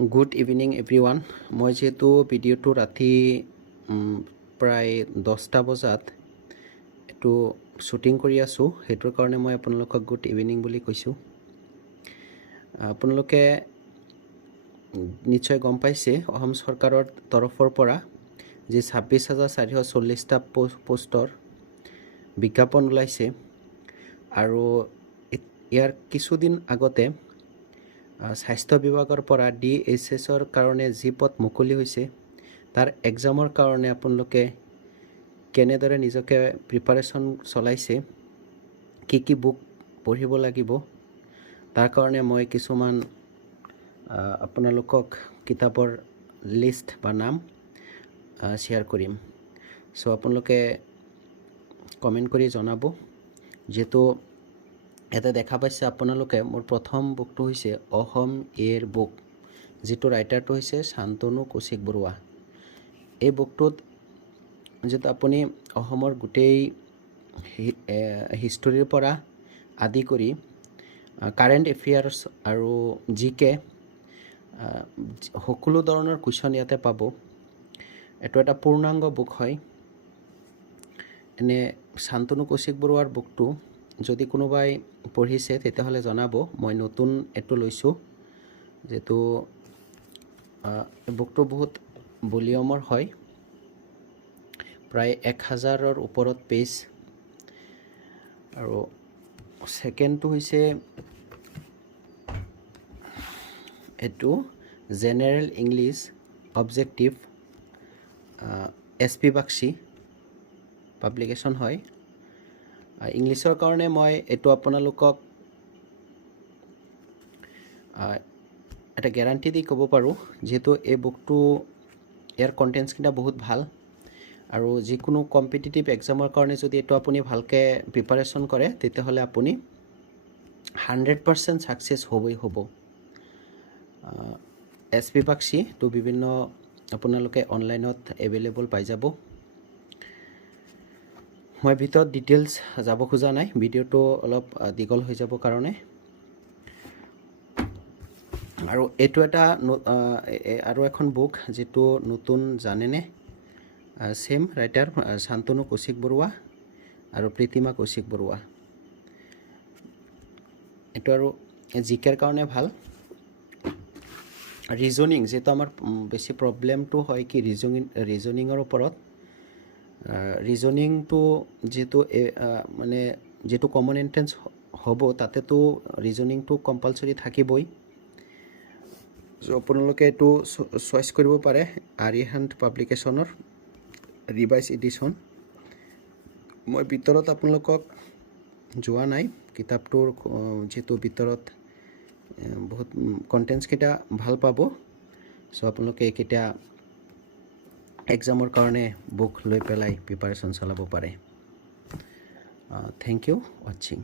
Good evening everyone. মই যেহেতু ভিডিওটো ৰাতি প্ৰায় 10টা বজাত এটো শুটিং কৰি আছো হেতুৰ কাৰণে মই আপোনালোকক গুড ইভিনিং বুলি কৈছো। আপোনালোকে নিশ্চয় গম পাইছে অসম চৰকাৰৰ তৰফৰ পৰা যে 26,440টা পোষ্টৰ বিজ্ঞাপন ওলাইছে আৰু ইয়াৰ কিছুদিন আগতে স্বাস্থ্য বিভাগৰ পৰা DSSৰ কাৰণে যি পদ মুকলি হৈছে তাৰ এক্সামৰ কাৰণে আপোনালোকে কেনেদৰে নিজকে প্ৰিপাৰেচন চলাইছে কি বুক পঢ়িব লাগিব তাৰ কাৰণে মই কিছুমান আপোনালোকক কিতাপৰ লিষ্ট বা নাম শেয়াৰ কৰিম। সো আপোনালোকে কমেন্ট কৰি জনাব। যেটো এটা দেখা পাইছে আপোনালোকে মোৰ প্ৰথম বুকটো হৈছে অহম এৰ বুক, যেটো ৰাইটাৰটো হৈছে শান্তনু কৌশিক বৰুৱা। এই বুকটোত যেটো আপুনি অহমৰ গোটেই হিষ্টৰীৰ পৰা আদি কৰি কাৰেণ্ট এফেয়াৰ্স আৰু জিকে সকলো ধৰণৰ কুৱেশ্যন ইয়াতে পাব। এটো এটা পূৰ্ণাংগ বুক হয়। এনে শান্তনু কৌশিক বৰুৱাৰ বুকটো যদি কোনোবাই পঢ়িছে তেতিয়াহলে জনাব। মই নতুন এটো লৈছো যেটো বুকটো বহুত ভলিউমৰ হয়, প্ৰায় 1000ৰ ওপৰত পেজ। আৰু সেকেন্ডটো হৈছে এটো general English objective SP বাক্সি publication হয়। ইংলিছৰ কাৰণে মই এটো আপোনালোকক এটা গ্যাৰান্টি দি ক'ব পাৰো যেটো এই বুকটো ইয়াৰ কন্টেন্টছ কিটা বহুত ভাল আৰু যিকোনো কম্পিটিটিভ এক্সামৰ কাৰণে যদি এটো আপুনি ভালকে প্ৰিপাৰেচন কৰে তেতিয়াহলে আপুনি 100% সাকসেস হ'বই হ'ব। SP বাক্সি তো বিভিন্ন আপোনালোকে অনলাইনত এভেইলেবল পাই যাব। মই ভিতৰত ডিটেইলছ যাব খোজা নাই, ভিডিওটো অলপ দীঘল হৈ যাব কাৰণে। আৰু এটো এটা আৰু এখন বুক যেটো নতুন জানেনে সেম ৰাইটাৰ শান্তনু কৌশিক বৰুৱা আৰু প্ৰীতিমা কৌশিক বৰুৱা। এটো আৰু জিকেৰ কাৰণে ভাল। ৰিজনিং যেটো আমাৰ বেছি প্ৰবলেমটো হয় কি ৰিজনিংৰ ওপৰত। ৰিজনিং তো যেটো মানে যেটো কমন এন্ট্ৰেন্স হ'ব তাতে তো ৰিজনিং তো কম্পালসৰি থাকিবই। সো আপোনালোকে এটো চয়েস কৰিব পাৰে আৰিহান্ত পাব্লিকেশনৰ ৰিভাইজ এডিশন। মই ভিতৰত আপোনালোকক যোৱা নাই কিতাপটোৰ যেটো ভিতৰত বহুত কন্টেন্টছ কিটা ভাল পাব। সো আপোনালোকে কিটা এক্সামৰ কাৰণে বুক লৈ পেলাই প্ৰিপাৰেচন চলাব পাৰে। Thank you watching.